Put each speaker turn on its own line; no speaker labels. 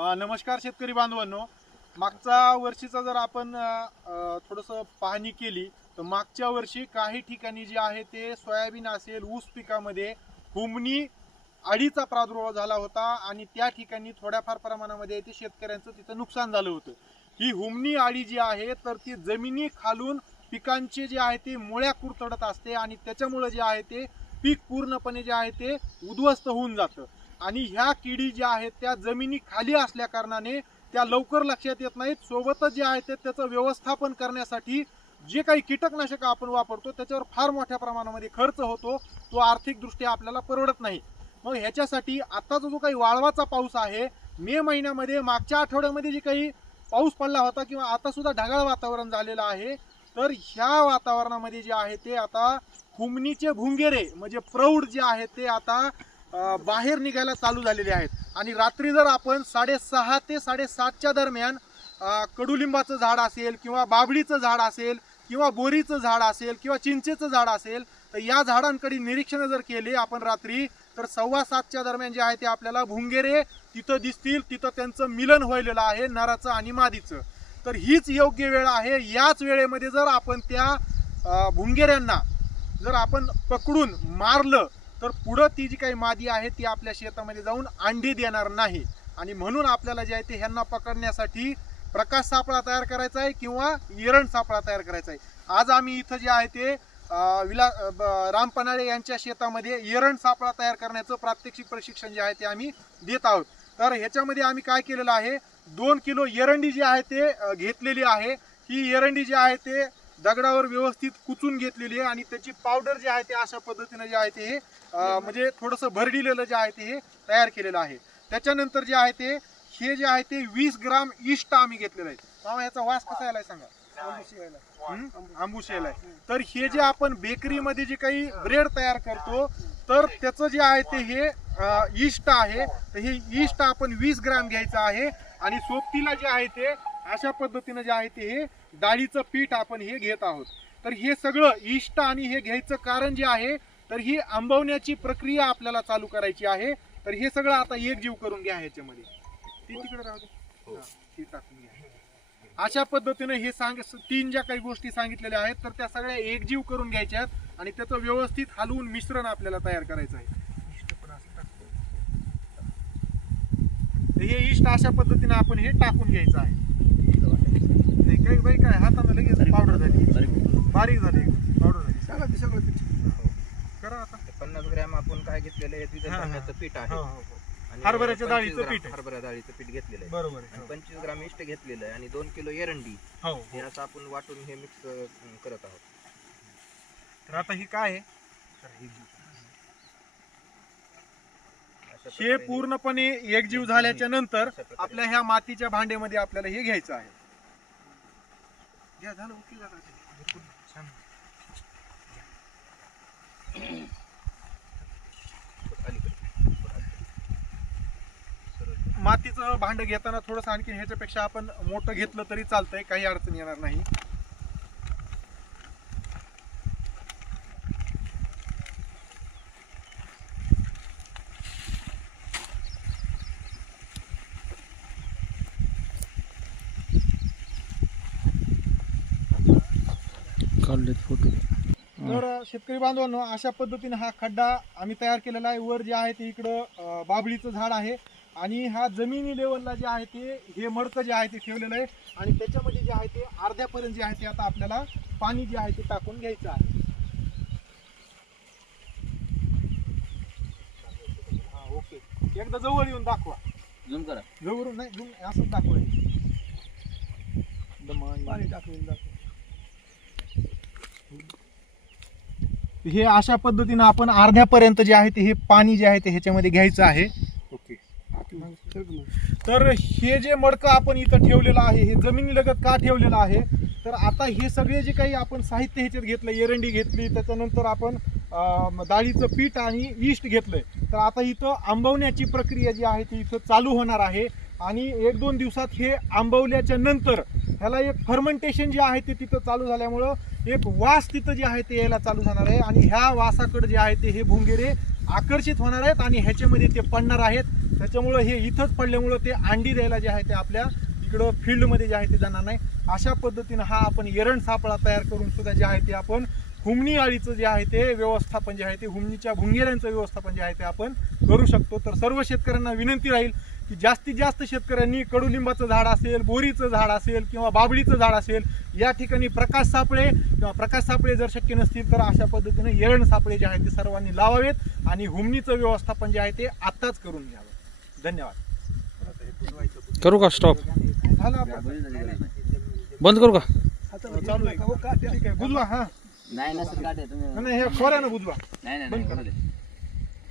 नमस्कार शेतकरी बांधवांनो. मागच्या वर्षीचा जर आपण थोडंसं पाहणी केली तर मागच्या वर्षी काही ठिकाणी जे आहे ते सोयाबीन असेल ऊस पिकामध्ये हुमणी अडीचा प्रादुर्भाव झाला होता आणि त्या ठिकाणी थोड्याफार प्रमाणामध्ये ते शेतकऱ्यांचं तिथं नुकसान झालं होतं. ही हुमणी आळी जी आहे तर ती जमिनी खालून पिकांचे जे आहे ते मुळ्या कुरतडत असते आणि त्याच्यामुळं जे आहे ते पीक पूर्णपणे जे आहे ते उद्ध्वस्त होऊन जातं. आणि ह्या किडी ज्या आहेत त्या जमिनी खाली असल्या कारणाने त्या लवकर लक्षात येत नाहीत. सोबतच जे आहे ते त्याचं व्यवस्थापन करण्यासाठी जे काही कीटकनाशक आपण वापरतो त्याच्यावर फार मोठ्या प्रमाणामध्ये खर्च होतो. तो आर्थिकदृष्ट्या आपल्याला परवडत नाही. मग ह्याच्यासाठी आत्ताचा जो काही वाळवाचा पाऊस आहे मे महिन्यामध्ये मागच्या आठवड्यामध्ये जे काही पाऊस पडला होता किंवा आता सुद्धा ढगाळ वातावरण झालेलं आहे तर ह्या वातावरणामध्ये जे आहे ते आता हुमणीचे भुंगेरे म्हणजे प्रौढ जे आहेत ते आता बाहेर निघायला चालू झालेले आहेत. आणि रात्री जर आपण साडेसहा ते साडेसातच्या दरम्यान कडुलिंबाचं झाड असेल किंवा बाबळीचं झाड असेल किंवा बोरीचं झाड असेल किंवा चिंचेचं झाड असेल तर या झाडांकडे निरीक्षण जर केले आपण रात्री तर सव्वा सातच्या दरम्यान जे आहे ते आपल्याला भुंगेरे तिथं दिसतील तिथं त्यांचं मिलन व्हायलेलं आहे नराचं आणि मादीचं. तर हीच योग्य वेळ आहे. याच वेळेमध्ये जर आपण त्या भुंगेऱ्यांना जर आपण पकडून मारलं तर पुढं ती जी काही मादी आहे ती आपल्या शेतामध्ये जाऊन अंडी देणार नाही. आणि म्हणून आपल्याला जे आहे ते ह्यांना पकडण्यासाठी प्रकाश सापळा तयार करायचा आहे किंवा इरण सापळा तयार करायचा आहे. आज आम्ही इथं जे आहे ते विला रामपनाळे ब- यांच्या शेतामध्ये एरण सापळा तयार करण्याचं प्रात्यक्षिक प्रशिक्षण जे आहे ते आम्ही देत आहोत. तर ह्याच्यामध्ये आम्ही काय केलेलं आहे दोन किलो एरंडी जी आहे ते घेतलेली आहे. ही एरंडी जी आहे ते दगडावर व्यवस्थित कुचून घेतलेली आहे आणि त्याची पावडर जे आहे ते अशा पद्धतीनं जे आहे ते हे, म्हणजे थोडंसं भरडिलेलं जे आहे ते हे तयार केलेलं आहे. त्याच्यानंतर जे आहे ते हे जे आहे ते वीस ग्राम इष्ट आम्ही घेतलेलं आहे. याचा वास कसा यायला सांगा? आंबूस यायलाय. तर हे जे आपण बेकरीमध्ये जे काही ब्रेड तयार करतो तर त्याचं जे आहे ते हे इष्ट आहे. तर हे इष्ट आपण वीस ग्राम घ्यायचं आहे. आणि सोबतीला जे आहे ते अशा पद्धतीनं जे आहे ते हे डाळीचं पीठ आपण हे घेत आहोत. तर हे सगळं इष्ट आणि हे घ्यायचं कारण जे आहे तर ही आंबवण्याची प्रक्रिया आपल्याला चालू करायची आहे. तर हे सगळं आता एकजीव करून घ्या ह्याच्यामध्ये. ती तिकडे राहू दे. हा, ती टाकून घ्या. अशा पद्धतीने हे सांग तीन ज्या काही गोष्टी सांगितलेल्या आहेत तर त्या सगळ्या एकजीव करून घ्यायच्या आहेत आणि त्याचं व्यवस्थित हलवून मिश्रण आपल्याला तयार करायचं आहे. तर हे इष्ट अशा पद्धतीने आपण हे टाकून घ्यायचं आहे. नाही काही बाई काय हाताने लगेच पावडर झाली. बारीक झाली पावडर झाली
सगळं ते सगळं ते.
करा आता
ते पन्नास ग्रॅम आपण काय घेतलेलं आहे द्विदल
हा, हा.
धान्याचं पीठ आहे
हो, हो, हो.
आणि
हरभऱ्याच्या
25
डाळीचं
ग्राम
पीठ आहे.
हरभरा डाळीचं पीठ घेतलेलं आहे
बरोबर
आणि
आहे
पंचवीस ग्राम इष्ट घेतलेलं आहे आणि दोन किलो एरंडी
हो
हे
हो.
असं आपण वाटून हे मिक्स करत आहोत
तर आता ही काय आहे
अशा
हे
प्रकारे
पूर्णपणे एकजीव झाल्याच्यानंतर
अशा प्रकारे.
आपल्या ह्या मातीच्या भांड्यामध्ये आपल्याला हे घ्यायचं आहे घ्या, झालं, आता. मातीचं भांड घेताना थोडस आणखी ह्याच्यापेक्षा आपण मोठं घेतलं तरी चालतंय काही अडचण येणार नाही. तर शेतकरी बांधवांनो अशा पद्धतीने हा खड्डा आम्ही तयार केलेला आहे. वर जे आहे ते इकडं अं, बाभळीचं झाड आहे. आणि हा जमिनी लेवलला जे आहे ते हे मडकं जे आहे ते ठेवलेलं आहे. आणि त्याच्यामध्ये जे आहे ते अर्ध्यापर्यंत जे आहे ते आता आपल्याला पाणी जे आहे ते टाकून घ्यायचं आहे. हा, ओके. एकदा जवळ येऊन दाखवा.
झूम करा.
जवळून नाही झूम असंच दाखवायचं पाणी टाकून दाखवा. हे अशा पद्धतीनं आपण अर्ध्यापर्यंत जे आहे ते हे पाणी जे आहे ते ह्याच्यामध्ये घ्यायचं आहे. तर हे जे मडकं आपण इथं ठेवलेलं आहे हे जमिनीलगत का ठेवलेलं आहे? तर आता हे सगळे जे काही आपण साहित्य ह्याच्यात घेतलं एरंडी घेतली त्याच्यानंतर आपण डाळीचं पीठ आणि इष्ट घेतलंय. तर आता इथं आंबवण्याची प्रक्रिया जी आहे ती इथं चालू होणार आहे. आणि एक दोन दिवसात हे आंबवल्याच्या नंतर ह्याला एक फर्मेंटेशन जे आहे ते तिथं चालू झाल्यामुळं एक वास तिथं जे आहे ते यायला चालू जाणार आहे. आणि ह्या वासाकडे जे आहे ते हे भुंगेरे आकर्षित होणार आहेत आणि ह्याच्यामध्ये ते पडणार आहेत. त्याच्यामुळं हे इथंच पडल्यामुळं ते अंडी द्यायला जे आहे ते आपल्या इकडं फील्डमध्ये जे आहे ते जाणार नाही. अशा पद्धतीनं हा आपण एरण सापळा तयार करून सुद्धा जे आहे ते आपण हुमणी आळीचं जे आहे ते व्यवस्थापन जे आहे ते हुमणीच्या भुंगेऱ्यांचं व्यवस्थापन जे आहे ते आपण करू शकतो. तर सर्व शेतकऱ्यांना विनंती राहील की जास्तीत जास्त शेतकऱ्यांनी कडुलिंबाचं झाड असेल बोरीचं झाड असेल किंवा बाबळीचं झाड असेल या ठिकाणी प्रकाश सापळे किंवा प्रकाश सापळे जर शक्य नसतील तर अशा पद्धतीने एरण सापळे जे आहे ते सर्वांनी लावावेत आणि हुमणीचं व्यवस्थापन जे आहे ते आत्ताच करून घ्यावं. धन्यवाद.
करू का स्टॉप
झालं.
बंद करू का?
चालू आहे. ठीक आहे. बुजवा हा.
नाही नसेल काढे तुम्ही
नाही हे खोऱ्यानं बुजवा.
नाही नाही